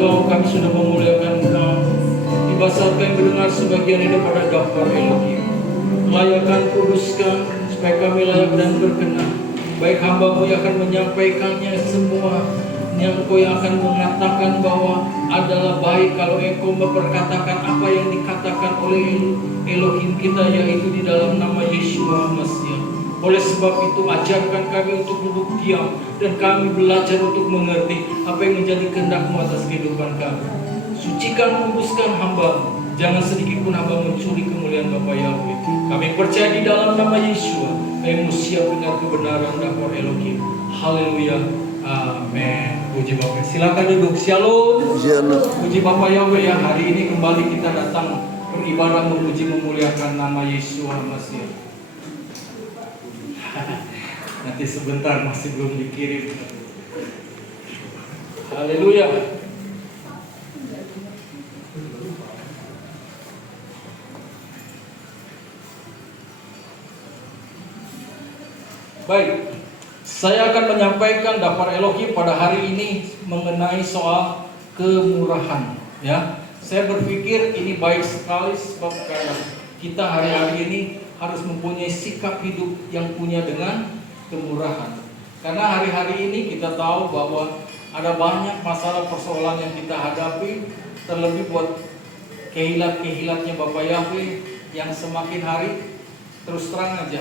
Engkau, kami sudah memuliakan Engkau. Tiba saat kami mendengar sebagian ini pada daftar Elohim. Layakan, kuduskan, supaya kami layak dan berkenan. Baik hamba-Mu yang akan menyampaikannya semua, yang Engkau yang akan mengatakan bahwa adalah baik kalau Engkau memperkatakan apa yang dikatakan oleh Elohim kita, yaitu di dalam nama Yeshua Masiah. Oleh sebab itu ajarkan kami untuk duduk diam dan kami belajar untuk mengerti apa yang menjadi kehendak-Mu atas kehidupan kami. Sucikan, kuduskan hamba, jangan sedikit pun hamba mencuri kemuliaan Bapa Yahweh. Kami percaya di dalam nama Yeshua, kami siap dengar kebenaran daftar Elohim. Haleluya. Amin. Puji Bapak. Silakan duduk. Shalom. Puji Bapak Yahweh ya. Hari ini kembali kita datang beribadah memuji memuliakan nama Yeshua Masiah. Nanti sebentar, masih belum dikirim. Haleluya. Baik, saya akan menyampaikan daftar Elohim pada hari ini mengenai soal kemurahan. Ya, saya berpikir ini baik sekali sebab karena kita hari-hari ini harus mempunyai sikap hidup yang punya dengan kemurahan. Karena hari-hari ini kita tahu bahwa ada banyak masalah persoalan yang kita hadapi, terlebih buat kehilat-kehilatnya Bapak Yahweh yang semakin hari terus terang aja.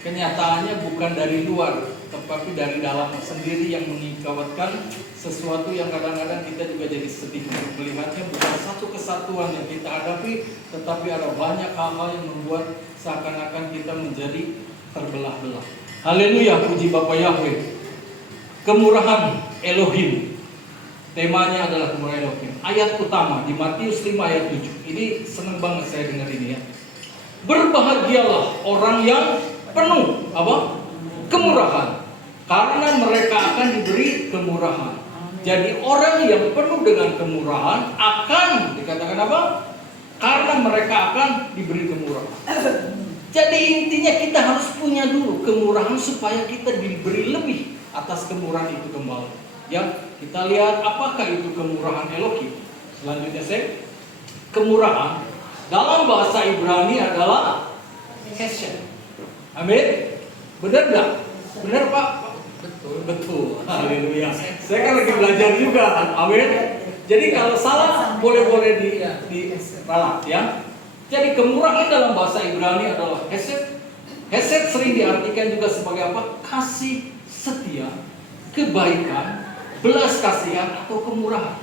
Kenyataannya bukan dari luar, tetapi dari dalam sendiri yang mengikawatkan sesuatu yang kadang-kadang kita juga jadi sedih melihatnya. Bukan satu kesatuan yang kita hadapi, tetapi ada banyak hal-hal yang membuat seakan-akan kita menjadi terbelah-belah. Haleluya, puji Bapa Yahweh. Kemurahan Elohim. Temanya adalah kemurahan Elohim. Ayat utama di Matius 5 ayat 7. Ini senang banget saya dengar ini ya. Berbahagialah orang yang penuh kemurahan, karena mereka akan diberi kemurahan. Jadi orang yang penuh dengan kemurahan akan dikatakan apa? Karena mereka akan diberi kemurahan. Jadi intinya kita harus punya dulu kemurahan supaya kita diberi lebih atas kemurahan itu kembali. Ya, kita lihat apakah itu kemurahan Elohim. Selanjutnya kemurahan dalam bahasa Ibrani adalah chesed. Amin. Benar nggak? Benar Pak? Betul. Haleluya. Saya kan lagi belajar juga. Amin. Jadi kalau salah boleh di ralat ya. Jadi kemurahan dalam bahasa Ibrani adalah hesed. Hesed sering diartikan juga sebagai apa? Kasih setia, kebaikan, belas kasihan atau kemurahan.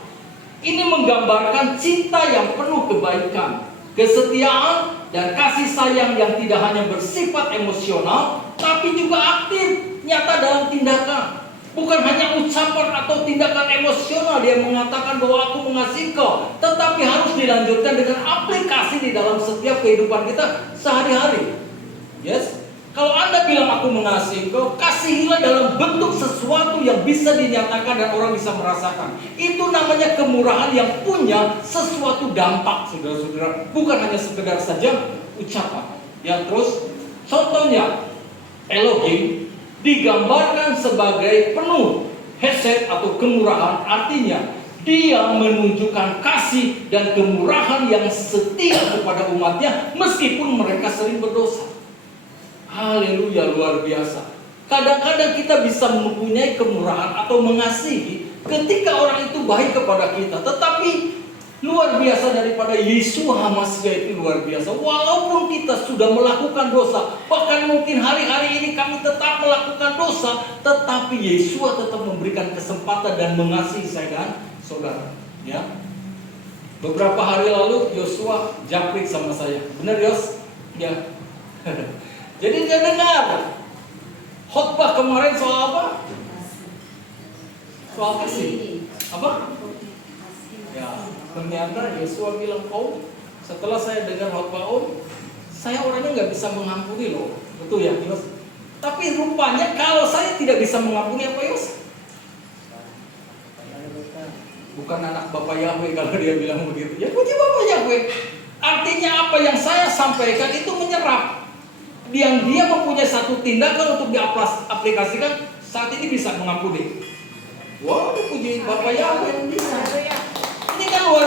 Ini menggambarkan cinta yang penuh kebaikan, kesetiaan, dan kasih sayang yang tidak hanya bersifat emosional, tapi juga aktif, nyata dalam tindakan. Bukan hanya ucapan atau tindakan emosional dia mengatakan bahwa aku mengasihi kau, tetapi harus dilanjutkan dengan aplikasi di dalam setiap kehidupan kita sehari-hari. Yes? Kalau Anda bilang aku mengasihi kau, kasihilah dalam bentuk sesuatu yang bisa dinyatakan dan orang bisa merasakan. Itu namanya kemurahan yang punya sesuatu dampak, saudara-saudara. Bukan hanya sekedar saja ucapan. Ya, terus contohnya Elohim digambarkan sebagai penuh hesed atau kemurahan. Artinya dia menunjukkan kasih dan kemurahan yang setia kepada umatnya meskipun mereka sering berdosa. Haleluya, luar biasa. Kadang-kadang kita bisa mempunyai kemurahan atau mengasihi ketika orang itu baik kepada kita. Tetapi luar biasa daripada Yeshua Masiah itu luar biasa. Walaupun kita sudah melakukan dosa, bahkan mungkin hari-hari ini kami tetap melakukan dosa, tetapi Yeshua tetap memberikan kesempatan dan mengasihi saya dan saudara. Ya. Beberapa hari lalu Yosua japrik sama saya. Benar Yos? Ya. Jadi dia dengar khotbah kemarin soal apa? Soal kasih. Apa? Ya, ternyata Yosua bilang, "Oh, setelah saya dengar khotbah saya orangnya nggak bisa mengampuni loh." Betul ya, Yos? Tapi rupanya kalau saya tidak bisa mengampuni apa Yos? Bukan anak Bapak Yahweh kalau dia bilang begitu. Ya puji Bapak Yahweh. Artinya apa yang saya sampaikan itu menyerap. Yang dia mempunyai satu tindakan untuk diaplikasikan saat ini bisa mengampuni. Wow, puji Bapak Yahweh.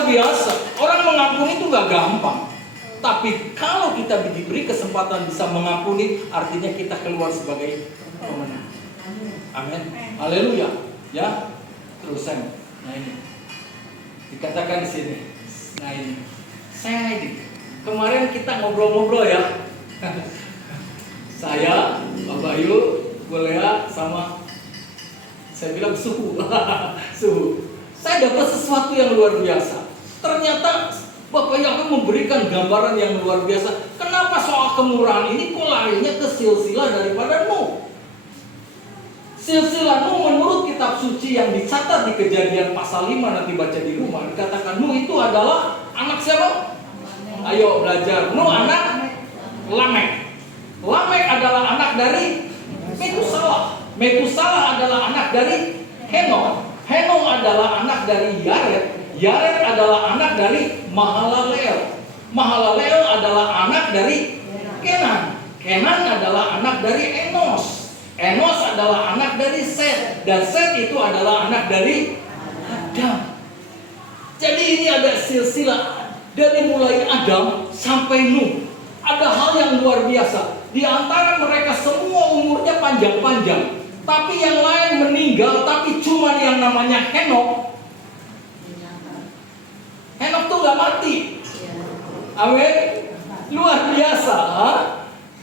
luar biasa. Orang mengampuni itu gak gampang. Tapi kalau kita diberi kesempatan bisa mengampuni, artinya kita keluar sebagai pemenang. Amin. Haleluya. Ya. Terus Sam. Nah ini. Dikatakan di sini. Nah ini. Saya ini. Kemarin kita ngobrol-ngobrol ya. Saya, Pak Bayu, Golea, sama saya bilang suhu. Suhu. Saya dapat sesuatu yang luar biasa. Ternyata Bapak Yakub memberikan gambaran yang luar biasa. Kenapa soal kemurahan ini kok larinya ke silsilah daripada Nuh? Silsilah Nuh menurut kitab suci yang dicatat di Kejadian pasal 5, nanti baca di rumah, dikatakan Nuh itu adalah anak siapa? Ayo belajar. Nuh anak Lamek. Lamek adalah anak dari Metusalah. Metusalah adalah anak dari Henok. Henok adalah anak dari Yared. Yared adalah anak dari Mahalaleel. Mahalaleel adalah anak dari Kenan. Kenan adalah anak dari Enos. Enos adalah anak dari Set. Dan Set itu adalah anak dari Adam. Jadi ini ada silsilah dari mulai Adam sampai Nuh. Ada hal yang luar biasa. Di antara mereka semua umurnya panjang-panjang. Tapi yang lain meninggal, tapi cuma yang namanya Henok. Henok tuh gak mati. Amin. Luar biasa. Ha?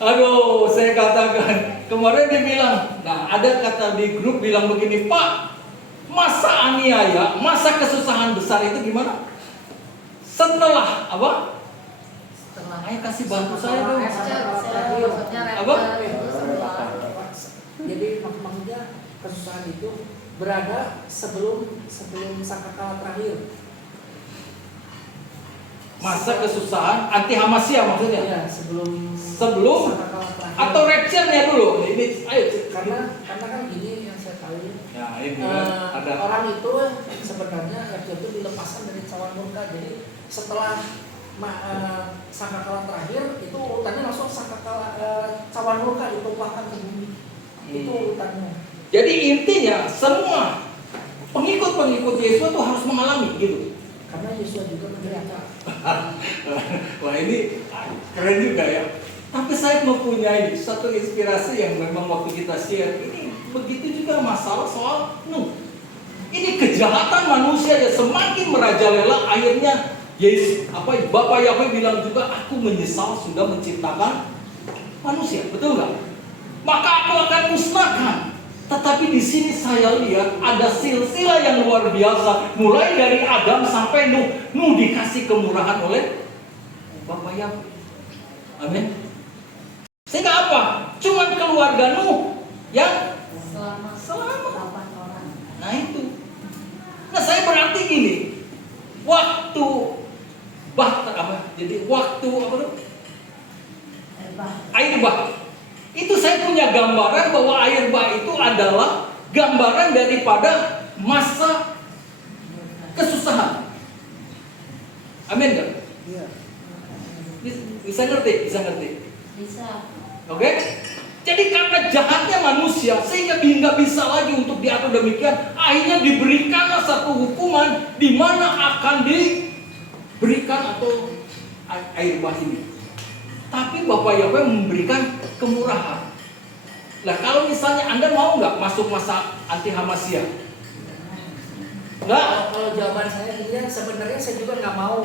Aduh, saya katakan kemarin dia bilang, nah ada kata di grup bilang begini, Pak, masa aniaya, masa kesusahan besar itu gimana? Setelah apa? Setelah ayo kasih bantu saya dong. Apa? Jadi maksudnya kesusahan itu berada sebelum sangkakala terakhir. Masa kesusahan anti Hamasya maksudnya? Ya, sebelum atau rapture-nya dulu. Ini ayo karena kan ini yang saya tahu. Ya, ini ada orang itu sebenarnya rapture itu dilepaskan dari cawan murka. Jadi setelah sangkakala terakhir itu urutannya langsung sangkakala cawan murka ditumpahkan ke bumi. Itu urutannya. Jadi intinya semua pengikut-pengikut Yesus itu harus mengalami gitu. Karena Yesus juga menderita. Wah ini keren juga ya. Tapi saya mempunyai satu inspirasi yang memang waktu kita share ini begitu juga masalah soal Nuh. Ini kejahatan manusia yang semakin merajalela, akhirnya Yesus Bapak Yahweh bilang juga, aku menyesal sudah menciptakan manusia, betul nggak? Maka aku akan musnahkan. Tetapi di sini saya lihat ada silsilah yang luar biasa, mulai dari Adam sampai Nuh. Nuh dikasih kemurahan oleh Bapak Yahweh. Amin. Sehingga apa? Cuman keluarga Nuh yang selamat. Nah itu. Nah saya berarti gini, waktu air bah. Itu saya punya gambaran bahwa air bah itu adalah gambaran daripada masa kesusahan. Amin kan? Iya. Bisa ngerti? Bisa. Oke? Jadi karena jahatnya manusia sehingga dia nggak bisa lagi untuk diatur demikian, akhirnya diberikanlah satu hukuman di mana akan diberikan atau air bah ini. Tapi Bapak Yahweh memberikan kemurahan. Nah kalau misalnya Anda mau nggak masuk masa anti Hamasya? Nggak? Kalau jawaban saya dia sebenarnya saya juga nggak mau.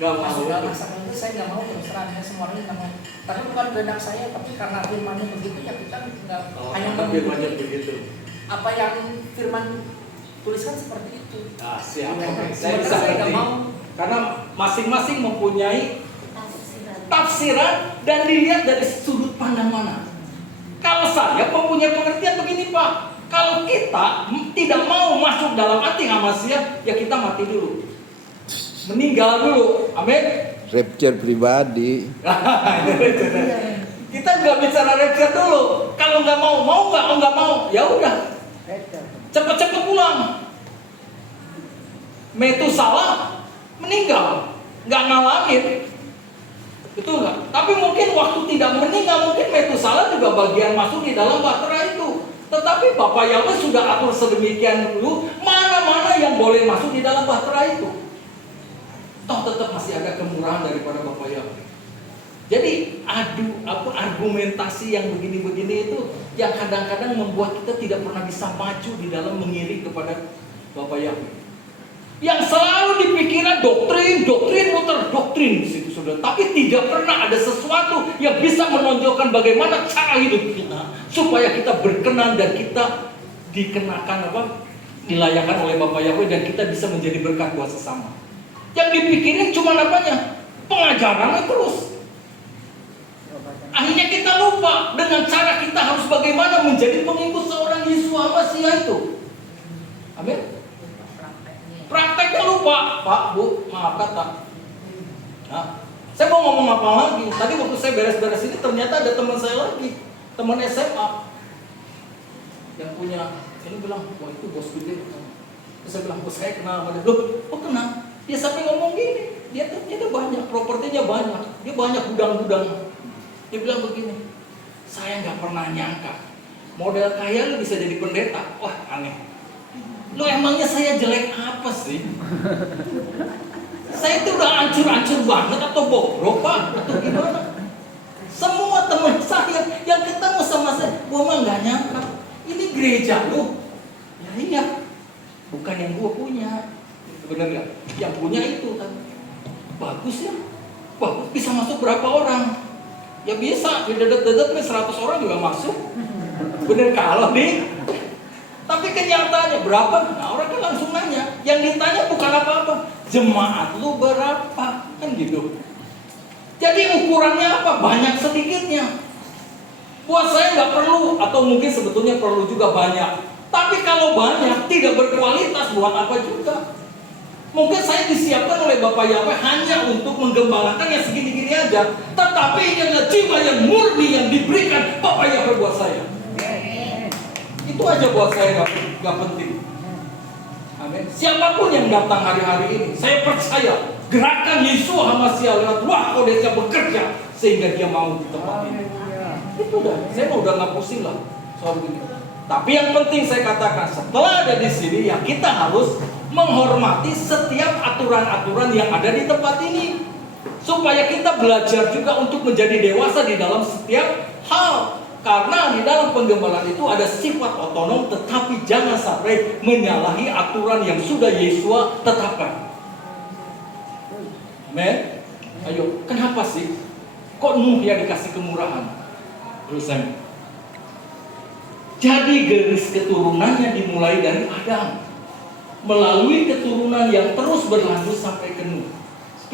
Nggak mau. Masuk dalam masa itu saya nggak mau terus terang. Semuanya nggak mau. Tapi bukan kehendak saya, tapi karena firman-Nya begitu ya kita nggak hanya firman-Nya begitu. Apa yang firman tuliskan seperti itu. Nah, siap. Ya, Oke, saya bisa saya ngerti. nggak mau. Karena masing-masing mempunyai tafsiran dan dilihat dari sudut pandang mana. Kalau saya mempunyai pengertian begini Pak, kalau kita tidak mau masuk dalam anti Hamasya, ya kita mati dulu, meninggal dulu. Amin. Rapture pribadi. Kita nggak bicara rapture dulu. Kalau nggak mau nggak? Oh nggak mau, ya udah, cepet-cepet pulang. Metusalah meninggal, nggak ngalamin. Betul nggak? Tapi mungkin waktu tidak meninggal, mungkin Metusalah juga bagian masuk di dalam bahtera itu. Tetapi Bapak Yahweh sudah atur sedemikian dulu, mana-mana yang boleh masuk di dalam bahtera itu. toh tetap masih ada kemurahan daripada Bapak Yahweh. Jadi argumentasi yang begini-begini itu yang kadang-kadang membuat kita tidak pernah bisa maju di dalam mengiring kepada Bapak Yahweh. Yang selalu dipikiran doktrin muter doktrin di situ sudah, tapi tidak pernah ada sesuatu yang bisa menonjolkan bagaimana cara hidup kita supaya kita berkenan dan kita dikenakan dilayakan oleh Bapak Yahweh dan kita bisa menjadi berkat buat sesama. Yang dipikirin cuma apanya? Pengajarannya terus. Akhirnya kita lupa dengan cara kita harus bagaimana menjadi pengikut seorang Yeshua Masiah itu. Amin. Prakteknya lupa, Pak, Bu, maaf kata. Nah, saya mau ngomong apa lagi? Tadi waktu saya beres-beres ini ternyata ada teman saya lagi, teman SMA yang punya, ini bilang, wah itu bos gede. Terus saya bilang, bos saya kenal sama dia. Loh, kok kenal? Dia sampai ngomong gini, dia banyak, propertinya banyak, dia banyak gudang-gudang. Dia bilang begini, saya nggak pernah nyangka model kaya lu bisa jadi pendeta. Wah aneh. Lu emangnya saya jelek apa sih? Saya itu udah hancur-hancur banget atau bobrok Pak? Atau gimana? Semua teman saya yang ketemu sama saya, gua mah nggak nyangka. Ini gereja lu. Ya iya, bukan yang gua punya. Bener nggak? Yang punya itu kan. Bagus ya. Bagus, bisa masuk berapa orang? Ya bisa, di dedet-dedet 100 orang juga masuk. Bener kalau nih. Tapi kenyataannya berapa? Nah orang kan langsung nanya. Yang ditanya bukan apa-apa, jemaat lu berapa? Kan gitu. Jadi ukurannya apa? Banyak sedikitnya. Buat saya nggak perlu, atau mungkin sebetulnya perlu juga banyak. Tapi kalau banyak tidak berkualitas, buat apa juga? Mungkin saya disiapkan oleh Bapak Yahweh hanya untuk menggembalakan yang segini-gini aja. Tetapi ini adalah jiwa yang murni yang diberikan Bapak Yahweh buat saya. Itu aja buat saya gak penting. Amin. Siapapun yang datang hari-hari ini, saya percaya gerakan Yeshua HaMashiach lewat Ruach Kodesnya bekerja sehingga dia mau di tempat ini. Itu udah, saya mau udah nggak pusing lah soal ini. Tapi yang penting saya katakan setelah ada di sini ya kita harus menghormati setiap aturan-aturan yang ada di tempat ini supaya kita belajar juga untuk menjadi dewasa di dalam setiap hal. Karena di dalam penggembalaan itu ada sifat otonom, tetapi jangan sampai menyalahi aturan yang sudah Yeshua tetapkan. Amin. Ayo, kenapa sih? Kok Nuh yang dikasih kemurahan? Terus saya. Jadi garis keturunannya dimulai dari Adam, melalui keturunan yang terus berlanjut sampai ke Nuh.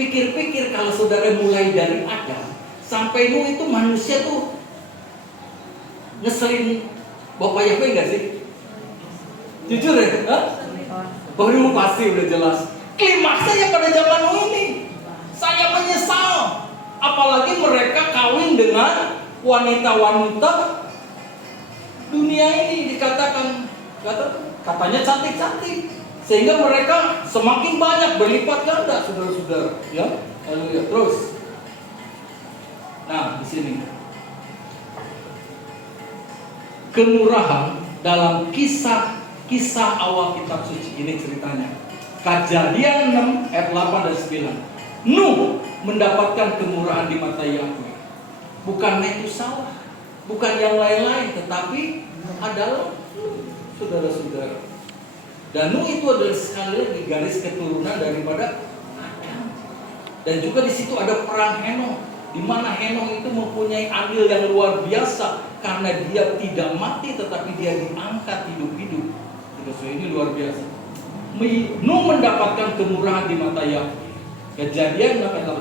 Pikir-pikir kalau saudara mulai dari Adam sampai Nuh itu manusia tuh ngeselin Bapak Yahweh nggak sih? Jujur ya? Baru pasti udah jelas. Klimaksnya pada zaman Nuh ini, saya menyesal. Apalagi mereka kawin dengan wanita-wanita dunia ini dikatakan katanya cantik-cantik, sehingga mereka semakin banyak berlipat ganda, saudara-saudara. Ya, haleluya. Terus, nah di sini. Kemurahan dalam kisah awal kitab suci ini ceritanya. Kejadian 6 ayat 8 dan 9. Nuh mendapatkan kemurahan di mata Yahweh. Bukan itu salah, bukan yang lain-lain, tetapi adalah Nuh, saudara-saudara. Dan Nuh itu adalah sekali lagi garis keturunan daripada Adam. Dan juga di situ ada peran Henokh, di mana Henokh itu mempunyai andil yang luar biasa karena dia tidak mati tetapi dia diangkat hidup-hidup. Ini luar biasa. Nuh mendapatkan kemurahan di mata Yahweh. Kejadian 6 ayat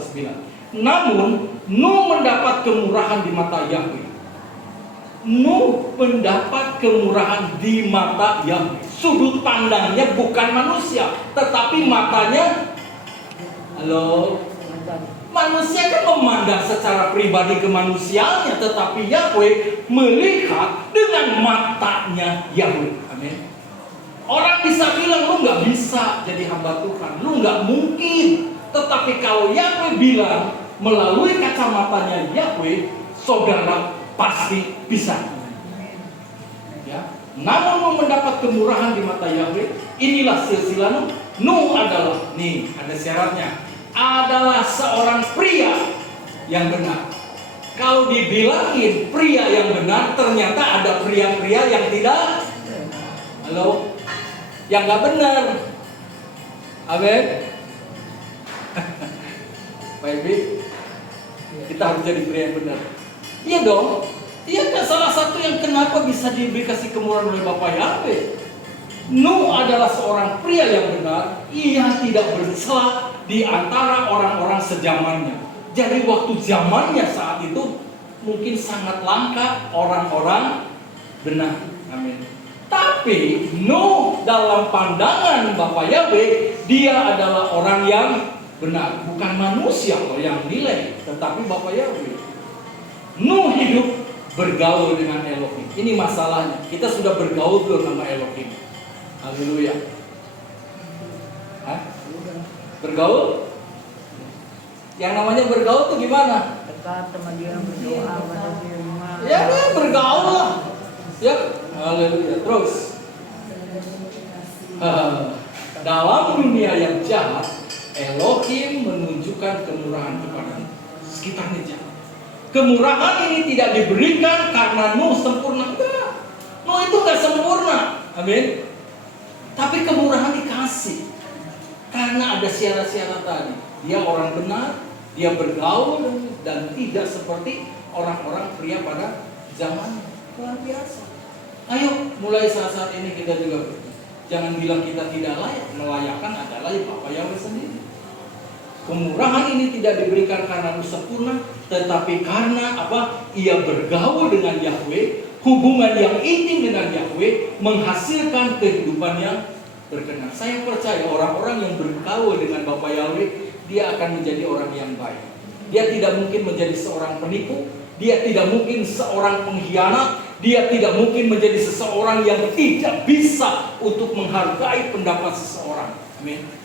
9. Namun Nuh mendapat kemurahan di mata Yahweh. Nuh mendapat kemurahan di mata Yahweh. Sudut pandangnya bukan manusia, tetapi matanya, halo, manusia kan memandang secara pribadi kemanusiaannya, tetapi Yahweh melihat dengan matanya Yahweh. Amin. Orang bisa bilang lu nggak bisa jadi hamba Tuhan, lu nggak mungkin. Tetapi kalau Yahweh bilang melalui kacamatanya Yahweh, saudara pasti bisa. Ya. Namun mau mendapat kemurahan di mata Yahweh, inilah silsilah Nuh. Nuh adalah, nih ada syaratnya, adalah seorang pria yang benar. Kalau dibilangin pria yang benar, ternyata ada pria-pria yang tidak, halo, yang nggak benar. Amin. Baik, kita harus jadi pria yang benar. Iya dong. Iya kan salah satu yang kenapa bisa dikasih kemurahan oleh Bapak Yahweh. Nuh adalah seorang pria yang benar. Ia tidak bersela di antara orang-orang sezamannya. Jadi waktu zamannya saat itu mungkin sangat langka orang-orang benar. Amin. Tapi Nuh dalam pandangan Bapak Yahweh, dia adalah orang yang benar, bukan manusia loh yang nilai, tetapi Bapak Yahweh. Nuh hidup bergaul dengan Elohim. Ini masalahnya. Kita sudah bergaul belum sama Elohim? Haleluya. Hah? Bergaul? Yang namanya bergaul tuh gimana? Dekat sama dia, berdoa pada dia. Ya, bergaul lah. Ya, haleluya. Terus dalam dunia yang jahat, Elohim menunjukkan kemurahan kepada sekitarnya jahat. Kemurahan ini tidak diberikan karena Nuh sempurna. Enggak. Nuh itu enggak sempurna. Amin. Tapi kemurahan dikasih karena ada syarat-syarat tadi. Dia orang benar, dia bergaul dan tidak seperti orang-orang pria pada zamannya. Luar biasa. Ayo, mulai saat ini kita juga jangan bilang kita tidak layak. Melayakkan adalah Bapak Yahweh sendiri. Kemurahan ini tidak diberikan karena sempurna, tetapi karena apa? Ia bergaul dengan Yahweh, hubungan yang intim dengan Yahweh menghasilkan kehidupan yang berkenan. Saya percaya orang-orang yang bergaul dengan Bapak Yahweh, dia akan menjadi orang yang baik. Dia tidak mungkin menjadi seorang penipu, dia tidak mungkin seorang pengkhianat, dia tidak mungkin menjadi seseorang yang tidak bisa untuk menghargai pendapat seseorang. Amin.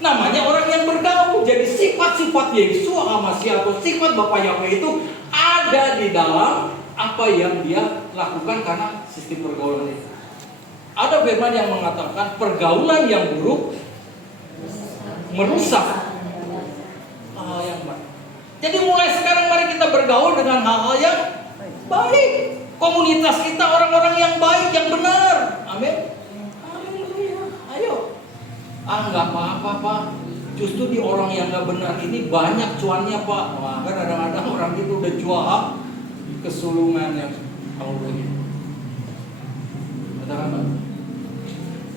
Namanya orang yang bergaul. Jadi sifat-sifat Yeshua HaMashiach atau sifat Bapak Yahweh itu ada di dalam apa yang dia lakukan karena sistem pergaulan itu. Ada firman yang mengatakan pergaulan yang buruk merusak hal yang baik. Jadi mulai sekarang mari kita bergaul dengan hal-hal yang baik. Komunitas kita orang-orang yang baik, yang benar. Amin. Haleluya. Ayo. Nggak apa-apa Pak. Justru di orang yang nggak benar ini banyak cuannya Pak. Wah, kan kadang-kadang orang itu udah jual kesulungan yang kalau begitu. Katakan Pak.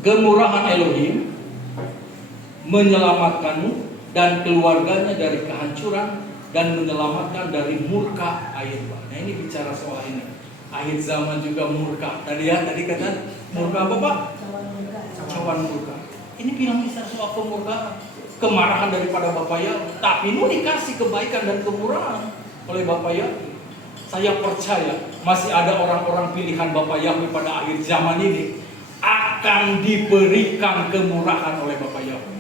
Kemurahan Elohim menyelamatkanmu dan keluarganya dari kehancuran dan menyelamatkan dari murka air Pak. Nah ini bicara soal ini. Akhir zaman juga murka. Tadi kata murka apa Pak? Cawan murka. Ini bilang bisa soal kemurkaan, kemarahan daripada Bapak Yahweh. Tapi Nuh dikasih kebaikan dan kemurahan oleh Bapak Yahweh. Saya percaya masih ada orang-orang pilihan Bapak Yahweh pada akhir zaman ini akan diberikan kemurahan oleh Bapak Yahweh.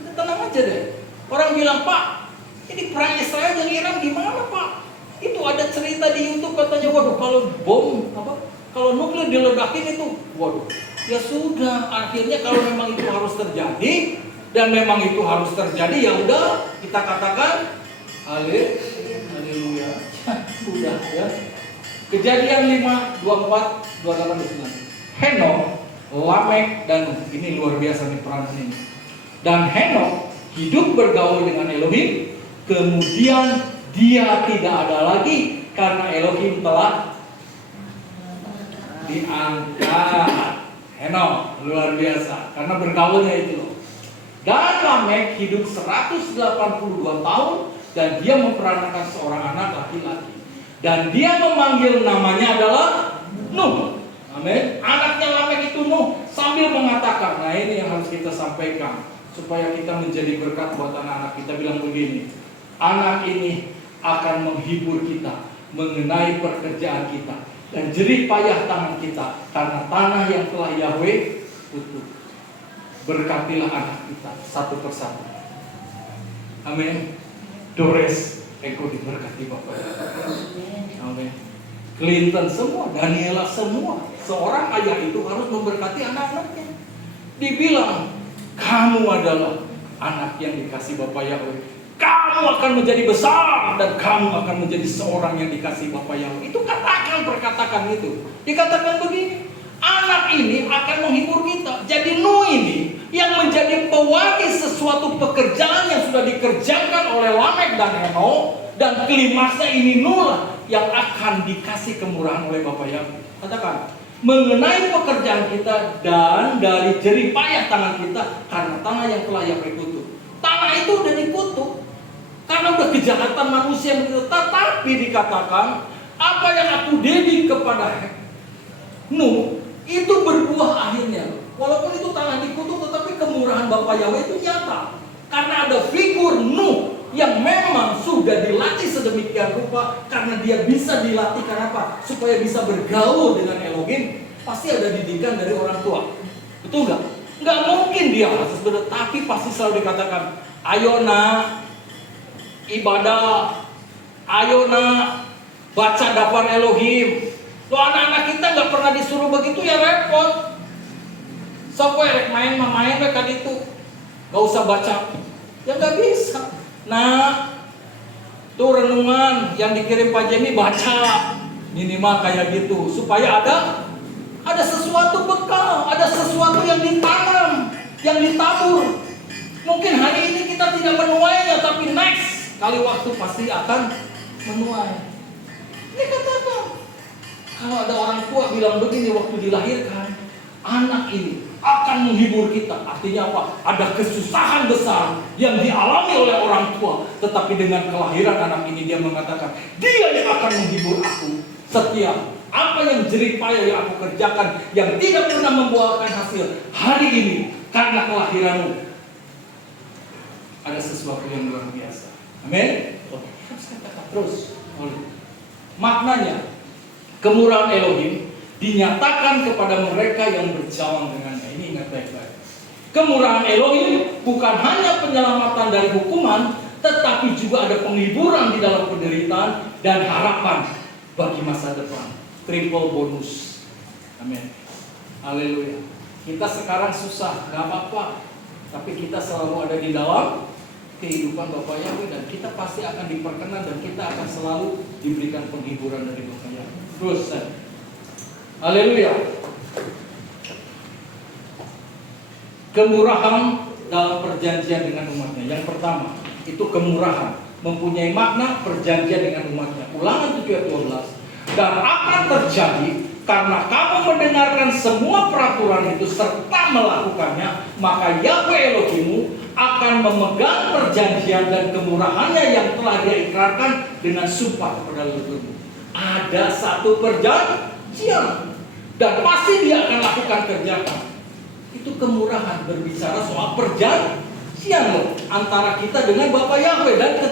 Kita tenang aja deh. Orang bilang Pak, ini perang Israel dan Iran gimana Pak? Itu ada cerita di YouTube katanya, waduh kalau bom kalau nuklir diledakin itu, waduh. Ya sudah, akhirnya kalau memang itu harus terjadi dan memang itu harus terjadi, ya udah kita katakan haleluya. Udah ya. Kejadian 5, 24, 28, 29. Henok, Lamek dan ini luar biasa nih peranan ini. Dan Henok hidup bergaul dengan Elohim, kemudian dia tidak ada lagi karena Elohim telah diangkat. Henok luar biasa karena bergaulnya itu loh. Dan Lamek hidup 182 tahun dan dia memperankan seorang anak laki-laki. Dan dia memanggil namanya adalah Nuh. Amin. Anaknya Lamek itu Nuh sambil mengatakan, nah ini yang harus kita sampaikan supaya kita menjadi berkat buat anak-anak kita. Bilang begini, anak ini akan menghibur kita mengenai pekerjaan kita dan jerih payah tangan kita karena tanah yang telah Yahweh tutup. Berkatilah anak kita satu persatu. Amin. Dores, engkau diberkati Bapak. Amin. Clinton semua, Daniela semua. Seorang ayah itu harus memberkati anak-anaknya. Dibilang, kamu adalah anak yang dikasih Bapak Yahweh, kamu akan menjadi besar dan kamu akan menjadi seorang yang dikasih Bapak Yahweh. Itu perkatakan itu. Dikatakan begini, anak ini akan menghibur kita. Jadi Nuh ini yang menjadi pewaris sesuatu pekerjaan yang sudah dikerjakan oleh Lamek dan Henokh, dan klimaksnya ini Nuh lah yang akan dikasih kemurahan oleh Bapak Yahweh. Katakan, mengenai pekerjaan kita dan dari jerih payah tangan kita, karena tanah yang telah Yahweh kutuk. Tanah itu udah dikutuk karena udah kejahatan manusia begitu. Tetapi dikatakan, apa yang aku didik kepada Nuh itu berbuah akhirnya. Walaupun itu tanah dikutuk, tetapi kemurahan Bapak Yahweh itu nyata. Karena ada figur Nuh yang memang sudah dilatih sedemikian rupa, karena dia bisa dilatih karena apa? Supaya bisa bergaul dengan Elohim. Pasti ada didikan dari orang tua. Betul nggak? Nggak mungkin dia harus tapi pasti selalu dikatakan, ayo nak ibadah, ayo nak baca daftar Elohim. Lo anak-anak kita nggak pernah disuruh begitu ya repot. Sok rek main kan itu, nggak usah baca, ya nggak bisa. Nah, tuh renungan yang dikirim Pak Jemi baca minimal kayak gitu supaya ada sesuatu bekal, ada sesuatu yang ditanam, yang ditabur. Mungkin hari ini kita tidak menuainya, tapi next kali waktu pasti akan menuai. Ini katakan, kalau ada orang tua bilang begini waktu dilahirkan, anak ini akan menghibur kita. Artinya apa? Ada kesusahan besar yang dialami oleh orang tua, tetapi dengan kelahiran anak ini dia mengatakan, dia yang akan menghibur aku. Setiap apa yang jerih payah yang aku kerjakan yang tidak pernah membuahkan hasil, hari ini karena kelahiranmu ada sesuatu yang luar biasa. Amin. Terus maknanya, kemurahan Elohim dinyatakan kepada mereka yang berjawab dengannya. Ini ingat baik-baik. Kemurahan Elohim bukan hanya penyelamatan dari hukuman, tetapi juga ada penghiburan di dalam penderitaan dan harapan bagi masa depan. Triple bonus. Amin. Haleluya. Kita sekarang susah, gak apa-apa, tapi kita selalu ada di dalam kehidupan Bapak Yahweh, dan kita pasti akan diperkenan dan kita akan selalu diberikan penghiburan dari Bapak Yahweh. Terus, haleluya. Kemurahan dalam perjanjian dengan umatnya. Yang pertama, itu kemurahan mempunyai makna perjanjian dengan umatnya. Ulangan 7 ayat 12. Dan akan terjadi karena kamu mendengarkan semua peraturan itu serta melakukannya, maka Yahweh Elohimmu akan memegang perjanjian dan kemurahannya yang telah dia ikrarkan dengan sumpah kepada leluhurmu. Ada satu perjanjian dan pasti dia akan lakukan kerjakan. Itu kemurahan, berbicara soal perjanjian loh, antara kita dengan Bapak Yahweh dan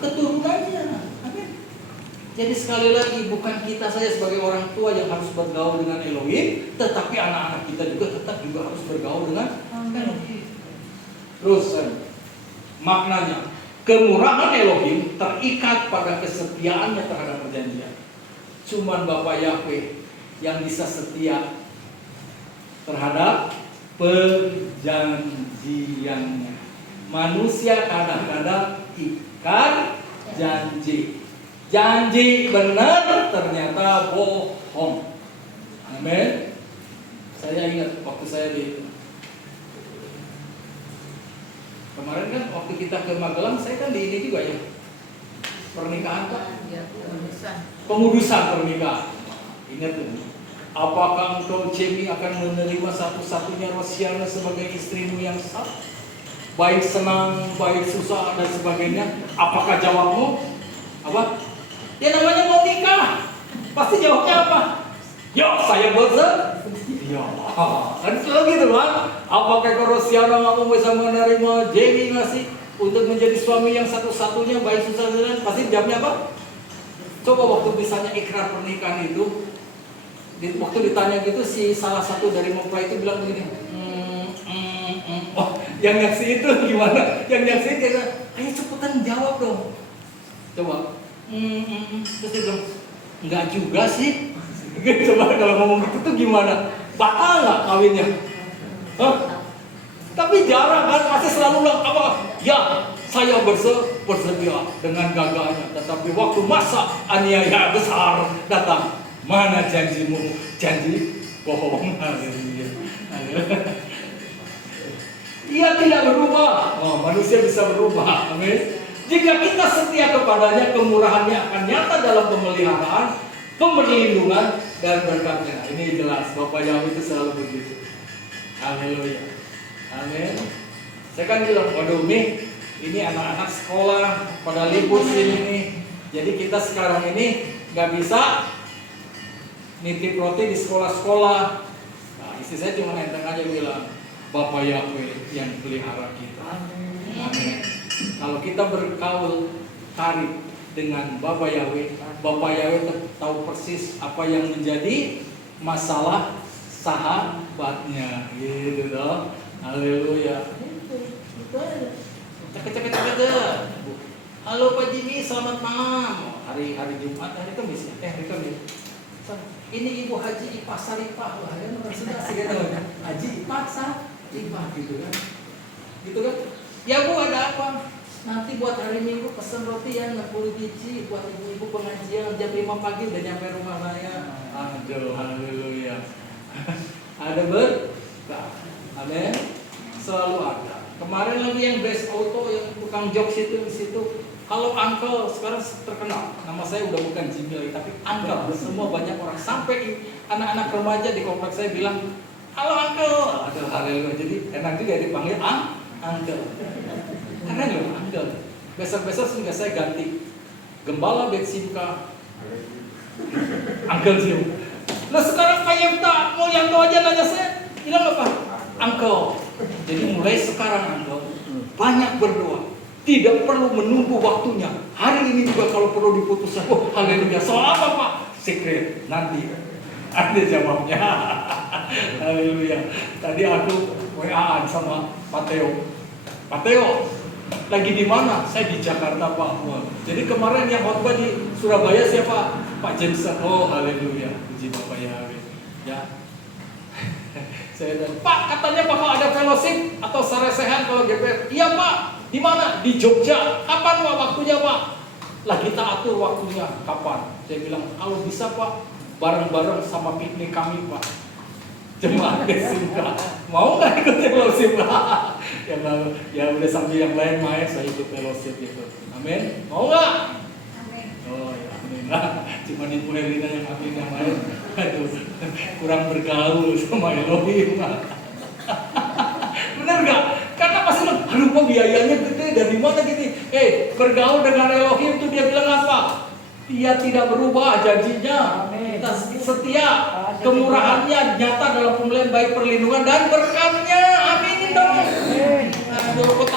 keturunannya. Amin. Jadi sekali lagi, bukan kita saja sebagai orang tua yang harus bergaul dengan Elohim, tetapi anak-anak kita tetap harus bergaul dengan Elohim. Terus maknanya, kemurahan Elohim terikat pada kesetiaannya terhadap perjanjian. Cuman Bapak Yahweh yang bisa setia terhadap perjanjiannya. Manusia kadang-kadang ikat janji. Janji benar ternyata bohong. Amin. Saya ingat waktu saya kemarin kan waktu kita ke Magelang, saya kan di ini juga ya, pernikahan Pak. Pengudusan pernikahan. Ingat tuh. Apakah engkau Cemi akan menerima satu-satunya Rosiana sebagai istrimu yang sah? Baik senang, baik susah dan sebagainya. Apakah jawabmu? Apa? Ya namanya mau nikah. Pasti jawabnya apa? Yo, saya bersedia. Kan selalu gitu kan? Apakah Rosiana kamu bisa menerima Cemi ngasih untuk menjadi suami yang satu-satunya baik susah dan pasti jawabnya apa? Coba waktu misalnya ikrar pernikahan itu, waktu ditanya gitu, si salah satu dari mempelai itu bilang begini, oh, yang nyaksi itu gimana? Yang nyaksi itu dia bilang, ayo cepetan jawab dong. Coba, terus dia bilang, enggak juga sih. Coba kalau ngomong gitu tuh gimana? Batal nggak kawinnya? Hah? Tapi jarang kan, pasti selalu bilang apa? Ya, saya bersedia dengan gagahnya. Tetapi waktu masa aniaya besar datang, mana janjimu? Janji bohong. Ia tidak berubah. Oh, manusia bisa berubah. Amin. Jika kita setia kepadanya, kemurahannya akan nyata dalam pemeliharaan, perlindungan, dan berkatnya. Ini jelas, Bapak Yahweh itu selalu begitu. Haleluya. Amin. Saya kan bilang, waduh nih, ini anak-anak sekolah pada libur sini nih. Jadi kita sekarang ini nggak bisa nitip roti di sekolah-sekolah. Nah, istri saya cuma enteng aja bilang, Bapak Yahweh yang pelihara kita. Amin. Kalau kita berkaul karib dengan Bapak Yahweh tahu persis apa yang menjadi masalah sahabatnya, gitu loh. Haleluya. Cek. Halo Pak Jimmy, selamat malam. Hari Jumat, hari Kamis ya? Hari Kamis. Ini Ibu Haji Ipah Saripah. Wah, ya sudah sih gitu. Haji Ipah Saripah gitu kan. Gitu kan? Ya Bu, ada apa? Nanti buat hari Minggu pesen roti ya 60 biji buat ibu-ibu pengajian jam 5 pagi udah nyampe rumah saya. Aduh, haleluya. Ada berkah. Amin. Selalu ada. Kemarin lagi yang Best Auto yang tukang jok situ di situ. Kalau Uncle sekarang terkenal. Nama saya udah bukan Jimmy lagi tapi Uncle. Semua banyak orang sampai anak-anak remaja di kompleks saya bilang, "Halo Uncle." Aduh, haleluya. Jadi enak juga dipanggil Uncle. Karena loh Uncle. Besok-besok sudah saya ganti Gembala Betsimka Uncle Jim. Nah sekarang Pak Yefta mau yang tua aja nanya saya bilang apa? Uncle. Jadi mulai sekarang Uncle banyak berdoa. Tidak perlu menunggu waktunya. Hari ini juga kalau perlu diputuskan. Oh haleluya. Soal apa Pak? Secret. Nanti ada jawabnya. Haleluya. Tadi aku WA-an sama Pak Teo, lagi di mana? Saya di Jakarta Pak. Jadi kemarin yang khotbah di Surabaya siapa? Pak Jensen. Oh haleluya. Puji Bapak Yahweh. Ya. Saya bilang, Pak katanya bakal ada fellowship atau saresehan kalau GPR. Iya Pak. Di mana? Di Jogja. Kapan Pak waktunya Pak? Lagi kita atur waktunya. Kapan? Saya bilang kalau bisa Pak bareng-bareng sama piknik kami Pak. Jemaat Besimka. Mau nggak ikut fellowship? Ya udah sambil yang lain main saya ikut fellowship gitu. Amin. Mau nggak? Amin. Oh ya amin lah. Cuma Ibu Helena yang amin yang main. Aduh, kurang bergaul sama Elohim. Bener nggak? Karena pasti bilang, aduh kok biayanya gede dari mana gitu? Bergaul dengan Elohim itu dia bilang apa? Dia tidak berubah janjinya. Kita setia. Kemurahannya nyata dalam pembelian baik perlindungan dan berkatnya. Aminin dong. Aduh,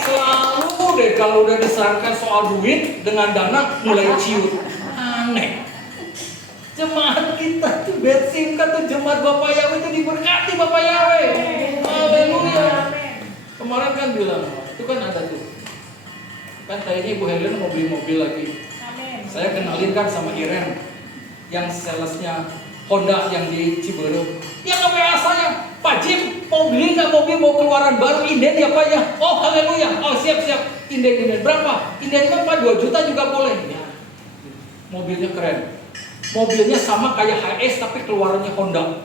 selalu deh kalau udah disarankan soal duit dengan dana mulai ciut. Aneh. Jemaat kita tuh Betsimka tuh jemaat Bapak Yahweh itu diberkati Bapak Yahweh. Haleluya. Kemarin kan bilang, itu kan ada tuh. Kan kayaknya Ibu Helen mau beli mobil lagi. Saya kenalin kan sama Iren yang salesnya Honda yang di Ciberem. Yang nge-WA saya, Pak Jim mau beli nggak mobil mau keluaran baru inden ya Pak ya? Oh haleluya. Oh siap. Inden berapa? Inden kan Pak 2 juta juga boleh. Ya. Mobilnya keren. Mobilnya sama kayak HS tapi keluarannya Honda.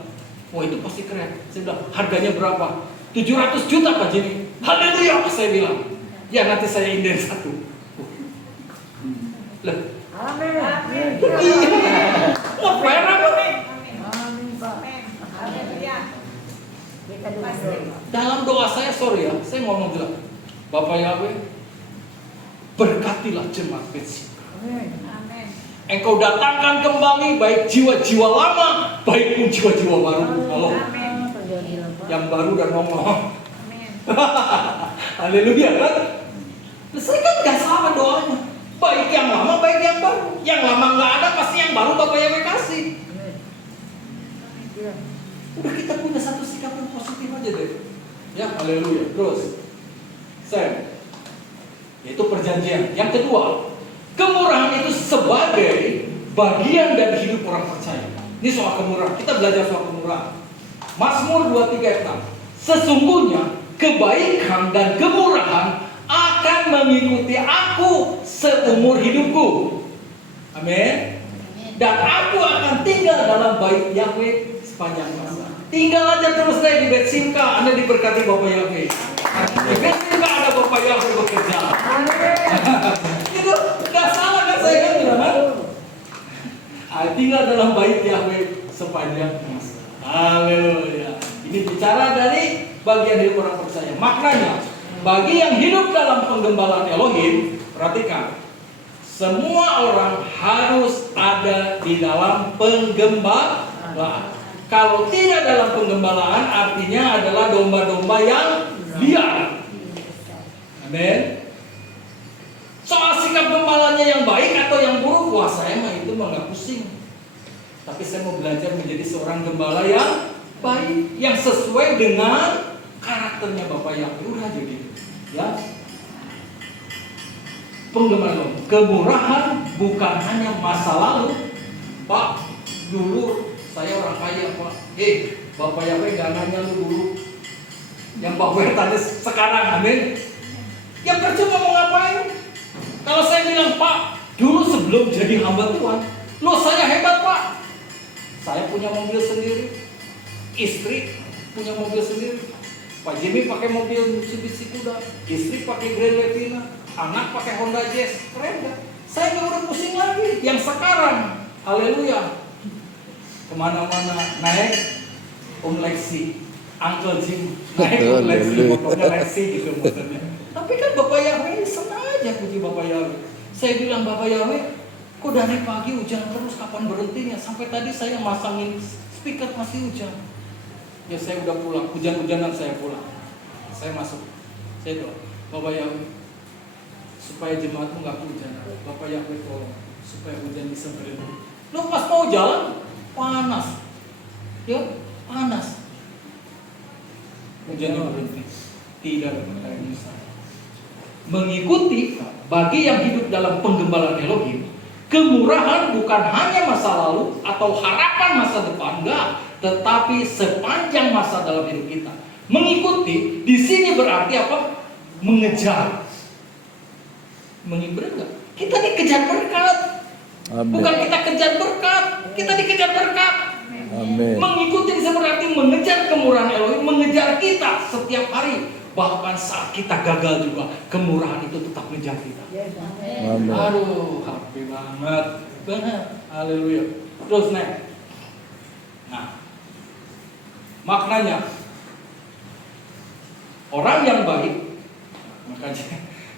Wah itu pasti keren. Saya bilang harganya berapa? 700 juta Pak Jimmy. Haleluya saya bilang. Ya nanti saya inden 1. Lah. Amin. Ngapain apa nih? Amin Pak. Haleluya. Kita dulu. Dalam doa saya sorry ya, saya ngomong bilang, Bapak Yahweh berkatilah jemaat Betsimka. Amin. Engkau datangkan kembali baik jiwa-jiwa lama, baik pun jiwa-jiwa baru. Halo. Yang baru dan ngomong. Haleluya kan? Saya kan gak salah doanya. Baik yang lama, baik yang baru. Yang lama nggak ada, pasti yang baru Bapak Yahweh kasih. Udah kita punya satu sikap yang positif aja deh. Ya, haleluya. Terus, Sam, yaitu perjanjian. Yang kedua, kemurahan itu sebagai bagian dari hidup orang percaya. Ini soal kemurahan. Kita belajar soal kemurahan. Mazmur 23 ayat 6. Sesungguhnya kebaikan dan kemurahan akan mengikuti aku seumur hidupku. Amin. Dan aku akan tinggal dalam bait Yahweh sepanjang masa. Tinggal aja terus deh di Beit Simka, Anda diberkati Bapak Yahweh. Di Beit Simka ada Bapak Yahweh bekerja. Itu gak salah kan saya kan bilang kan? Tinggal dalam bait Yahweh sepanjang masa. Haleluya. Ini bicara dari bagian hidup orang percaya. Maknanya, bagi yang hidup dalam penggembalaan Elohim, perhatikan, semua orang harus ada di dalam penggembalaan. Kalau tidak dalam penggembalaan, artinya adalah domba-domba yang liar. Amin. Soal sikap gembalanya yang baik atau yang buruk, wah saya mah itu mah nggak pusing. Tapi saya mau belajar menjadi seorang gembala yang baik, yang sesuai dengan karakternya Bapak Yahweh aja gitu. Ya. Penggembalaan, kemurahan bukan hanya masa lalu. Pak, dulu saya orang kaya Pak. Bapak Yahweh gak nanya lu dulu. Yang Bapak tanya sekarang, amin. Ya percuma mau ngapain? Kalau saya bilang Pak, dulu sebelum jadi hamba Tuhan, lo saya hebat Pak. Saya punya mobil sendiri, istri punya mobil sendiri. Pak Jimmy pakai mobil Mitsubishi Kuda, istri pakai Grand Levina, anak pakai Honda Jazz, keren gak? Saya gak udah pusing lagi. Yang sekarang, haleluya, kemana-mana naik Lexi, Uncle Jim naik Lexi, motornya Lexi gitu motornya. Tapi kan Bapak Yahweh senang aja puji Bapak Yahweh. Saya bilang Bapak Yahweh, kok dari pagi hujan terus, kapan berhentinya? Sampai tadi saya masangin speaker masih hujan. Ya saya udah pulang, hujan-hujanan saya pulang. Saya masuk, saya doa, Bapak Yahweh, supaya jemaatmu nggak hujan. Bapak Yahweh tolong, supaya hujan bisa berhenti. Lo pas mau jalan, panas. Ya, panas. Hujannya berhenti. Tidak berkata Musa. Mengikuti bagi yang hidup dalam penggembalaan Elohim, kemurahan bukan hanya masa lalu atau harapan masa depan, enggak, tetapi sepanjang masa dalam hidup kita. Mengikuti di sini berarti apa? Mengejar. Mengikuti enggak? Kita dikejar berkat. Amin. Bukan kita kejar berkat, kita dikejar berkat. Amin. Mengikuti berarti mengejar kemurahan Elohim, mengejar kita setiap hari. Bahkan saat kita gagal juga, kemurahan itu tetap mengejar kita. Amin. Aduh, happy banget. Benar. Haleluya. Terus next. Nah, maknanya orang yang baik, makanya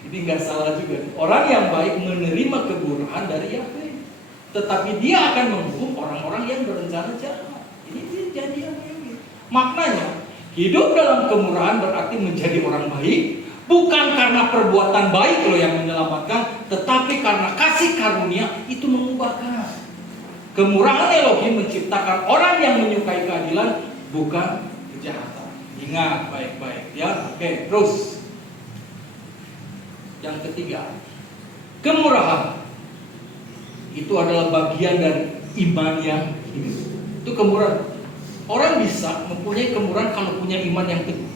ini nggak salah juga. Orang yang baik menerima kemurahan dari Yahweh, tetapi dia akan menghukum orang-orang yang berencana jahat. Ini dia janji Yahweh. Maknanya hidup dalam kemurahan berarti menjadi orang baik, bukan karena perbuatan baik lo yang menyelamatkan, tetapi karena kasih karunia itu mengubahkan. Kemurahan Elohim menciptakan orang yang menyukai keadilan, bukan kejahatan. Ingat baik-baik ya. Oke, terus yang ketiga, kemurahan itu adalah bagian dari iman yang hidup. Itu kemurahan. Orang bisa mempunyai kemurahan kalau punya iman yang teguh.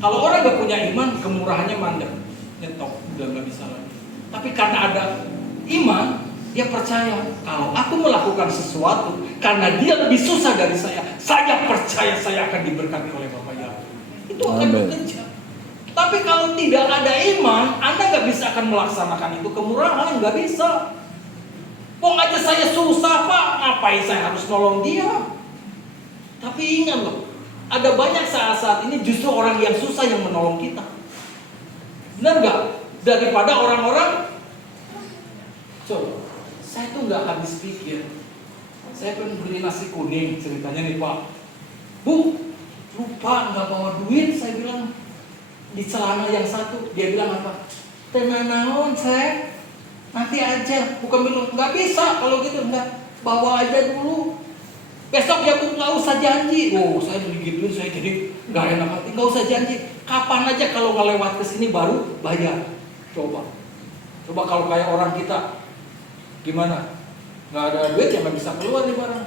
Kalau orang gak punya iman, kemurahannya mandek, nyetok, udah gak bisa lagi. Tapi karena ada iman, dia percaya kalau aku melakukan sesuatu karena dia lebih susah dari saya percaya saya akan diberkati oleh Bapa Yahweh. Itu akan bekerja. Tapi kalau tidak ada iman, Anda gak bisa akan melaksanakan itu kemurahan, gak bisa. Wong aja saya susah Pak, ngapain saya harus nolong dia? Tapi ingat loh, ada banyak saat-saat ini justru orang yang susah yang menolong kita. Benar gak? Daripada orang-orang, coba, saya tuh gak habis pikir. Saya pengen beli nasi kuning, ceritanya nih Pak. Bu, lupa gak bawa duit, saya bilang. Di celana yang satu, dia bilang apa? Tenang naon saya, nanti aja. Bukan bilang, gak bisa kalau gitu, enggak. Bawa aja dulu. Besok ya Bu, gak usah janji. Oh, saya digituin, saya jadi gak enak hati. Gak usah janji. Kapan aja kalau ngelewat ke sini baru bayar. Coba kalau kayak orang kita, gimana? Gak ada duit ya gak bisa keluar nih barang.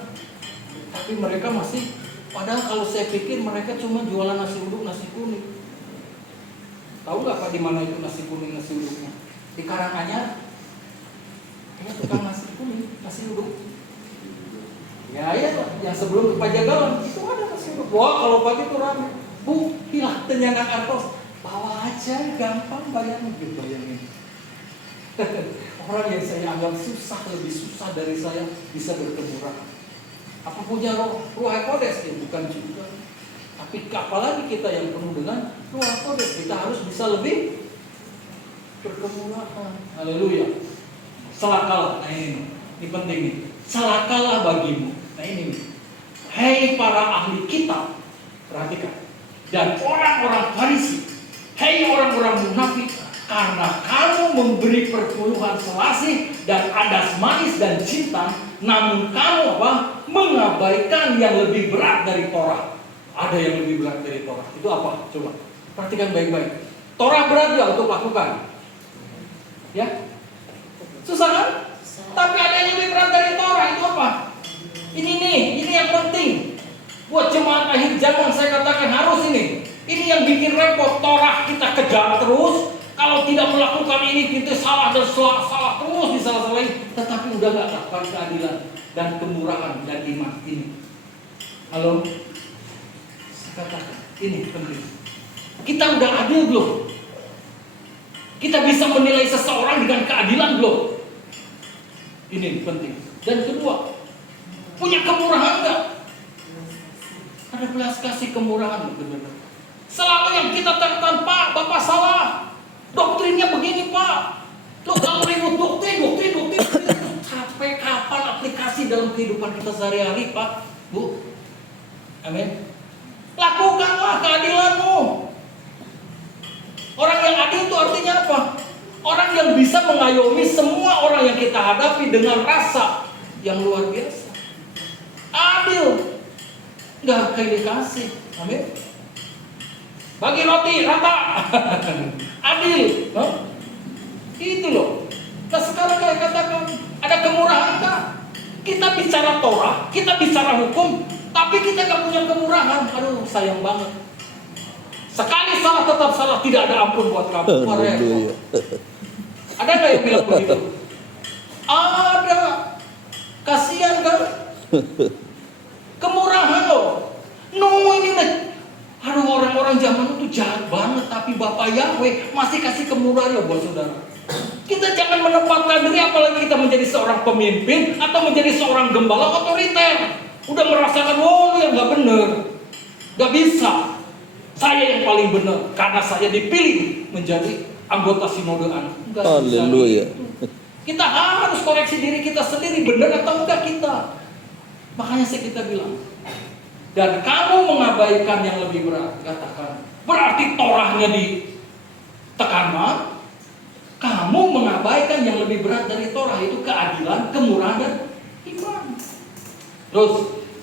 Tapi mereka masih Padahal kalau saya pikir mereka cuma jualan nasi uduk, nasi kuning. Tahu nggak Pak di mana itu nasi kuning, nasi uduknya? Di Karanganyar. Ini tukang nasi kuning, nasi uduk. Ya yang sebelum ke Pajagalan itu ada nasi uduk. Wah kalau pagi itu ramai. Bu, hilang tenyangan artos. Bawa aja, gampang bayarnya gitu bayangin. Orang yang saya anggap susah, lebih susah dari saya bisa berkemurahan. Apa punya roh kodes? Ya bukan juga. Tapi apalagi kita yang penuh dengan roh kodes, kita harus bisa lebih berkemurahan. Haleluya. Celakalah, nah ini penting nih. Celakalah bagimu. Nah ini nih. Hei para ahli kitab, perhatikan. Dan orang-orang Farisi, hei orang-orang munafik, karena kamu memberi perpuluhan selasih dan adas manis dan cinta, namun kamu apa? Mengabaikan yang lebih berat dari Torah. Ada yang lebih berat dari Torah. Itu apa? Coba perhatikan baik-baik. Torah berat ya untuk lakukan. Ya, susah kan? Tapi ada yang lebih berat dari Torah. Itu apa? Ini yang penting. Buat jemaat akhir zaman saya katakan harus ini. Ini yang bikin repot. Torah kita kejar terus. Kalau tidak melakukan ini kita salah dan salah terus disalah-salahin. Tetapi udah gak dapat keadilan dan kemurahan dan iman ini. Halo? Saya katakan ini penting. Kita udah adil belum? Kita bisa menilai seseorang dengan keadilan belum? Ini penting. Dan kedua, punya kemurahan enggak? Ada belas kasih kemurahan benar-benar. Selalu yang kita katakan, Pak, Bapak salah. Doktrinnya begini Pak. Lo kalau ribut doktrin. Sampai kapan aplikasi dalam kehidupan kita sehari-hari Pak, Bu? Amin. Lakukanlah keadilanmu. Orang yang adil itu artinya apa? Orang yang bisa mengayomi semua orang yang kita hadapi dengan rasa yang luar biasa. Adil. Nggak kayak dikasih. Amin. Bagi roti rata. Adil, itu loh. Nah sekarang kayak katakan ada kemurahan tak? Kita bicara Torah, kita bicara hukum, tapi kita gak punya kemurahan. Aduh sayang banget. Sekali salah tetap salah, tidak ada ampun buat kamu. Ada nggak yang bilang begitu? Ada. Kasihan kan? Kemurahan loh. Ini nih. Aduh orang-orang zaman itu jahat banget, tapi Bapak Yahweh masih kasih kemurahan ya buat saudara. Kita jangan menempatkan diri, apalagi kita menjadi seorang pemimpin atau menjadi seorang gembala otoriter. Udah merasakan, lu yang gak bener. Gak bisa. Saya yang paling benar karena saya dipilih menjadi anggota sinodean. Haleluya. Kita harus koreksi diri kita sendiri, benar atau enggak kita. Makanya kita bilang, dan kamu mengabaikan yang lebih berat, katakan. Berarti Torahnya ditekan. Kamu mengabaikan yang lebih berat dari Torah, itu keadilan, kemurahan, dan iman. Terus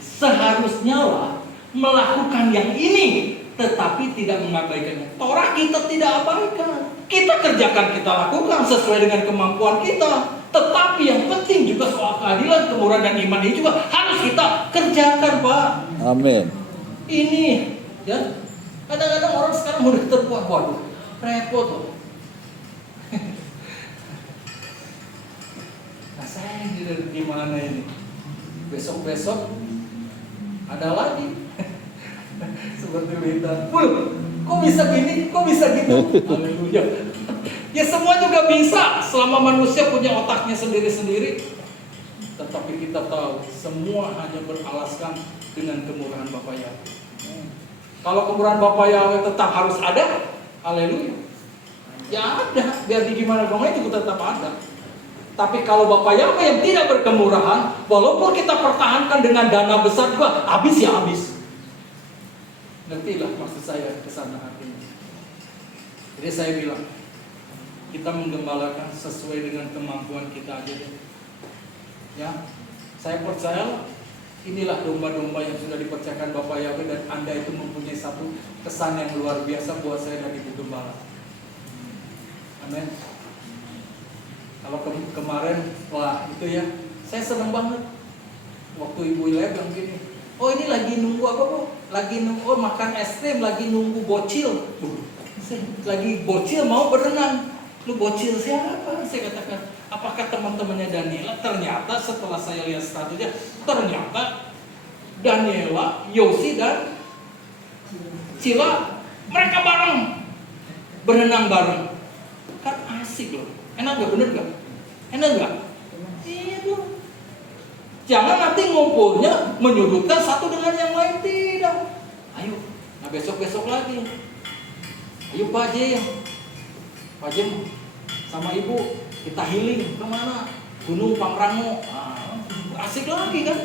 seharusnya lah melakukan yang ini, tetapi tidak mengabaikannya. Torah kita tidak abaikan. Kita kerjakan, kita lakukan sesuai dengan kemampuan kita. Tetapi yang penting juga soal keadilan, kemurahan, dan iman ini juga harus kita kerjakan, Pak. Amin. Ini, ya. Kadang-kadang orang sekarang udah terbuat, waduh, repot loh. Nah, saya gimana ini? Besok-besok ada lagi. Seperti berita, kok bisa gini, kok bisa gitu. Haleluya. Ya semua juga bisa selama manusia punya otaknya sendiri-sendiri. Tetapi kita tahu semua hanya beralaskan dengan kemurahan Bapa Yahweh. Kalau kemurahan Bapa Yahweh tetap harus ada, haleluya. Ya ada, biar di gimana dong itu tetap ada. Tapi kalau Bapa Yahweh yang tidak berkemurahan, walaupun kita pertahankan dengan dana besar juga, habis ya habis. Ngertilah maksud saya kesana artinya. Jadi saya bilang, kita menggembalakan sesuai dengan kemampuan kita aja deh. Ya, saya percaya inilah domba-domba yang sudah dipercayakan Bapak Yahweh, dan Anda itu mempunyai satu kesan yang luar biasa buat saya dan Ibu Gembala. Amin. Kalau kemarin, wah itu ya, saya senang banget. Waktu Ibu Ile bilang gini, Oh ini lagi nunggu apa bu? Lagi nunggu makan es krim, lagi nunggu bocil. Lagi bocil mau berenang. Lu bocil siapa? Saya katakan, apakah teman-temannya Daniela? Ternyata setelah saya lihat statusnya, ternyata Daniela, Yosi dan Cila, mereka bareng berenang bareng. Kan asik loh. Enak gak? Bener gak? Enak gak? Iya dong. Jangan nanti ngumpulnya menyudutkan satu dengan yang lain, tidak. Ayo, nah besok-besok lagi. Ayo Pak Jem, Pak Jem sama Ibu kita healing kemana? Gunung Pangrango. Asik lagi kan?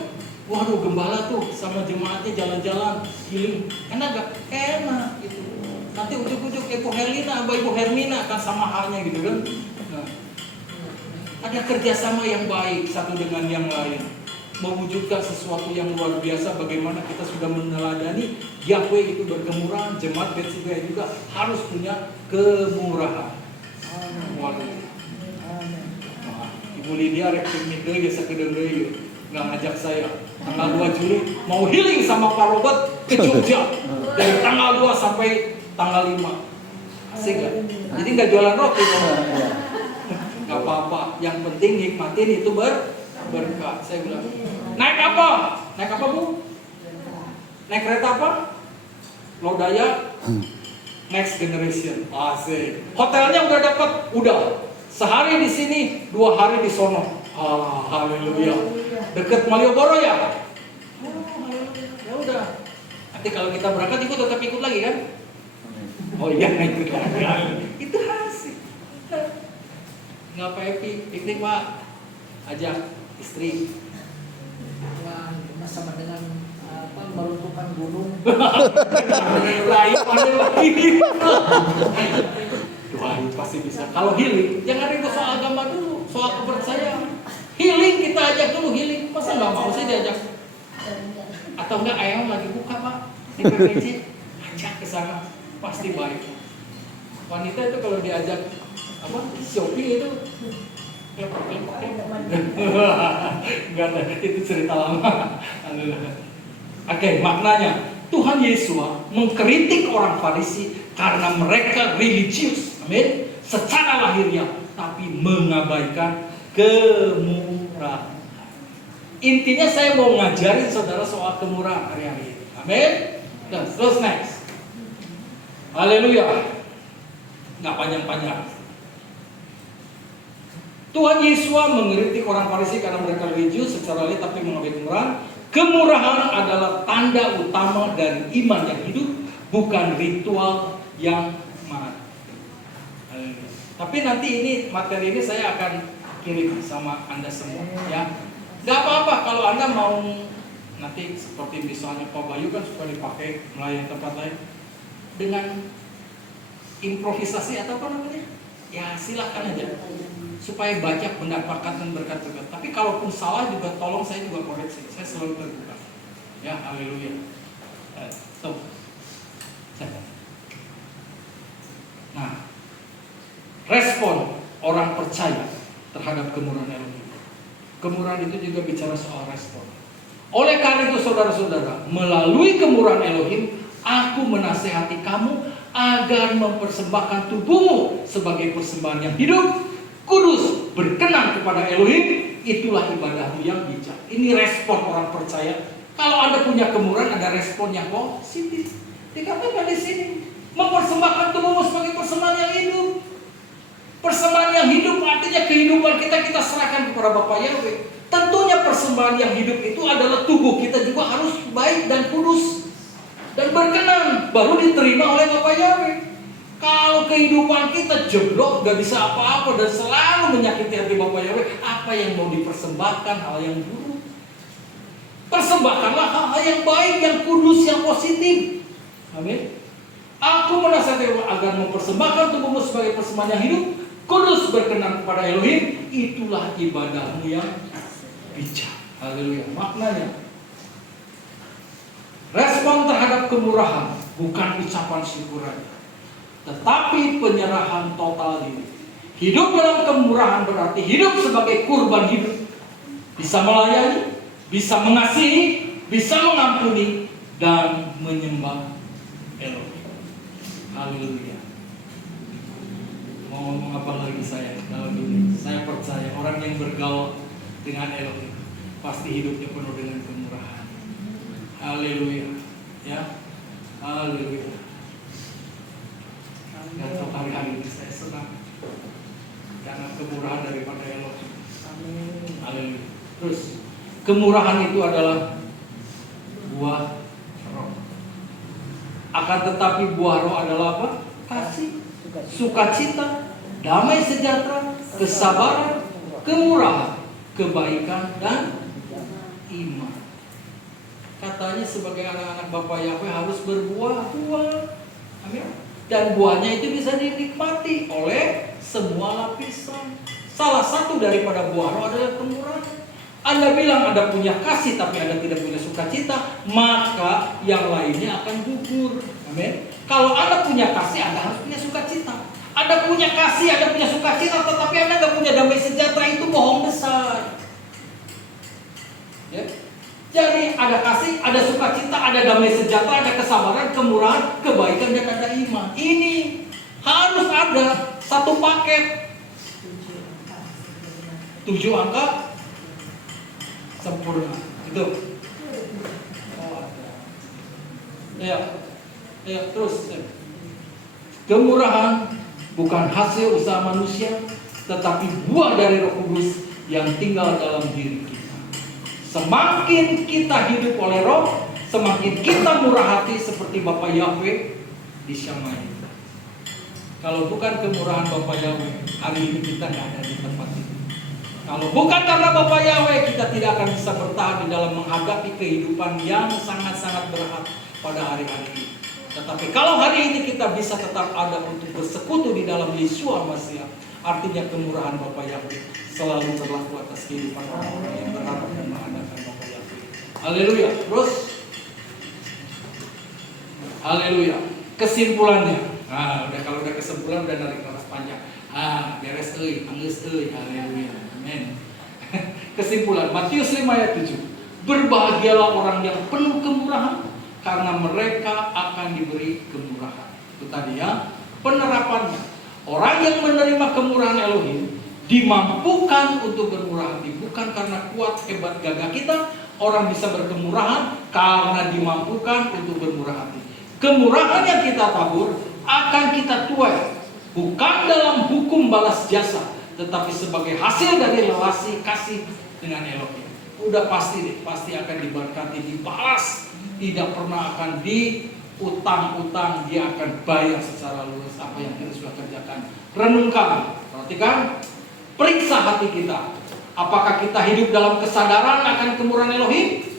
Waduh, gembala tuh sama jemaatnya jalan-jalan healing. Enak gak? Enak gitu. Nanti ujuk-ujuk Ibu Helina, Ibu Hermina akan sama halnya gitu kan? Nah, ada kerjasama yang baik satu dengan yang lain, mewujudkan sesuatu yang luar biasa. Bagaimana kita sudah meneladani Yahweh itu berkemurahan, jemaat Bethsaida juga harus punya kemurahan. Waduh. Nah, Ibu Lydia rektimik deui sakedeung deui nggak ngajak saya. Tanggal 2 Juli mau healing sama Pak Robert ke Jogja dari tanggal 2 sampai tanggal 5. Asik gak? Jadi nggak jualan roti. Nggak apa-apa. Yang penting nikmatin itu berkah. Saya bilang, naik apa? Naik apa bu? Naik kereta apa? Lodaya Next Generation. Asik. Hotelnya udah dapat, udah. Sehari di sini, 2 hari di sono. Haleluya. Deket Malioboro ya? Ya udah. Nanti kalau kita berangkat, ibu tetap ikut lagi kan? Oh iya, ikut lagi. Itu asik. Nggak apa happy, piknik Pak. Ajak istri. Wah, sama dengan meruntuhkan gunung. Lain lagi. Doain pasti bisa. Kalau healing, jangan ribut soal agama dulu, soal kepercayaan. Healing kita ajak dulu healing. Masa nggak mau sih diajak? Atau enggak ayam lagi buka Pak di PPC, ajak ke sana, pasti baik. Wanita itu kalau diajak apa shopping itu enggak ada, itu cerita lama. Oke, maknanya Tuhan Yesus mengkritik orang Farisi karena mereka religius, amin, secara lahiriah, tapi mengabaikan kemurahan. Intinya saya mau ngajarin saudara soal kemurahan hari-hari ini, amin. Dan terus next, haleluya, nggak panjang-panjang. Tuhan Yesus mengkritik orang Farisi karena mereka religius secara lahiriah tapi mengabaikan kemurahan. Kemurahan adalah tanda utama dari iman yang hidup, bukan ritual yang mati. Tapi nanti ini materi ini saya akan kirim sama Anda semua, ya. Gak apa-apa kalau Anda mau nanti seperti misalnya Pak Bayu kan suka dipakai melayani tempat lain dengan improvisasi atau apa namanya, ya silakan aja supaya banyak mendapatkan berkat-berkat. Tapi kalaupun salah juga tolong saya juga koreksi. Saya selalu terbuka. Ya, haleluya. Nah, respon orang percaya terhadap kemurahan Elohim. Kemurahan itu juga bicara soal respon. Oleh karena itu saudara-saudara, melalui kemurahan Elohim, aku menasehati kamu agar mempersembahkan tubuhmu sebagai persembahan yang hidup, kudus, berkenan kepada Elohim. Itulah ibadahmu yang bijak. Ini respon orang percaya. Kalau Anda punya kemurahan, ada respon yang positif. Dikatakan di sini, mempersembahkan tubuhmu sebagai persembahan yang hidup. Persembahan yang hidup artinya kehidupan kita serahkan kepada Bapa Yahweh. Tentunya persembahan yang hidup itu adalah tubuh kita juga harus baik dan kudus dan berkenan, baru diterima oleh Bapa Yahweh. Kalau kehidupan kita jeblok, gak bisa apa-apa dan selalu menyakiti hati Bapa Yahweh, apa yang mau dipersembahkan? Hal yang buruk. Persembahkanlah hal-hal yang baik, yang kudus, yang positif. Amin. Aku menasihati agar mempersembahkan tubuhmu sebagai persembahan yang hidup, kudus, berkenan kepada Elohim. Itulah ibadahmu yang bijak. Haleluya. Maknanya, respon terhadap kemurahan bukan ucapan syukur saja, tetapi penyerahan total diri. Hidup dalam kemurahan berarti hidup sebagai kurban hidup. Bisa melayani, bisa mengasihi, bisa mengampuni dan menyembah Elohim. Haleluya. Mau ngomong apa lagi saya dalam ini? Saya percaya orang yang bergaul dengan Elohim pasti hidupnya penuh dengan kemurahan. Haleluya. Ya. Haleluya. Dan untuk hari-hari ini saya senang karena kemurahan daripada Elohim. Haleluya. Terus kemurahan itu adalah buah roh. Akan tetapi buah roh adalah apa? Kasih, sukacita, damai sejahtera, kesabaran, kemurahan, kebaikan, dan iman. Katanya sebagai anak-anak Bapa Yahweh harus berbuah-buah. Amin. Dan buahnya itu bisa dinikmati oleh semua lapisan. Salah satu daripada buah roh adalah kemurahan. Anda bilang Anda punya kasih tapi Anda tidak punya sukacita, maka yang lainnya akan gugur. Amin. Kalau Anda punya kasih, Anda harus punya sukacita. Anda punya kasih, Anda punya sukacita, tetapi Anda nggak punya damai sejahtera, itu bohong besar. Ya. Jadi ada kasih, ada sukacita, ada damai sejahtera, ada kesabaran, kemurahan, kebaikan, dan ada iman. Ini harus ada satu paket. 7 angka sempurna. Itu. Ya. Ya, terus. Kemurahan bukan hasil usaha manusia, tetapi buah dari Roh Kudus yang tinggal dalam diri kita. Semakin kita hidup oleh Roh, semakin kita murah hati seperti Bapa Yahweh di Syamai. Kalau bukan kemurahan Bapa Yahweh, hari ini kita nggak ada di tempat itu. Kalau bukan karena Bapa Yahweh, kita tidak akan bisa bertahan di dalam menghadapi kehidupan yang sangat-sangat berat pada hari-hari ini. Tetapi kalau hari ini kita bisa tetap ada untuk bersekutu di dalam Yeshua Mashiach, artinya kemurahan Bapa Yahweh selalu berlaku atas kehidupan orang-orang yang berharap dan mengandalkan Bapa Yahweh. Haleluya. Terus, haleluya. Kesimpulannya, kalau udah kesimpulan udah narik nafas panjang. Beres euy, anggeus euy. Haleluya. Amin. Kesimpulan Matius 5 ayat 7. Berbahagialah orang yang penuh kemurahan, karena mereka akan diberi kemurahan. Itu tadi ya, penerapannya. Orang yang menerima kemurahan Elohim dimampukan untuk bermurah hati, bukan karena kuat hebat gagah kita. Orang bisa berkemurahan karena dimampukan untuk bermurah hati. Kemurahan yang kita tabur akan kita tuai, bukan dalam hukum balas jasa, tetapi sebagai hasil dari relasi kasih dengan Elohim. Udah pasti deh, pasti akan diberkati, dibalas. Tidak pernah akan diutang-utang, dia akan bayar secara luas apa yang kita sudah kerjakan. Renungkan, perhatikan, periksa hati kita. Apakah kita hidup dalam kesadaran akan kemurahan Elohim?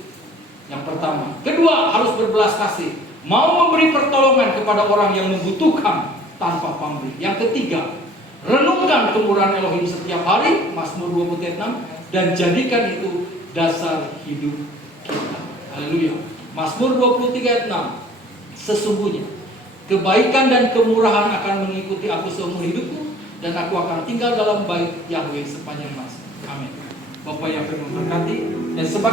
Yang pertama. Kedua, harus berbelas kasih, mau memberi pertolongan kepada orang yang membutuhkan tanpa pamrih. Yang ketiga, renungkan kemurahan Elohim setiap hari, Mazmur 26, dan jadikan itu dasar hidup kita. Haleluya. Mazmur 23 ayat 6. Sesungguhnya kebaikan dan kemurahan akan mengikuti aku seumur hidupku, dan aku akan tinggal dalam bait Yahweh sepanjang masa. Amin. Bapak Yahweh memberkati. Dan sebagai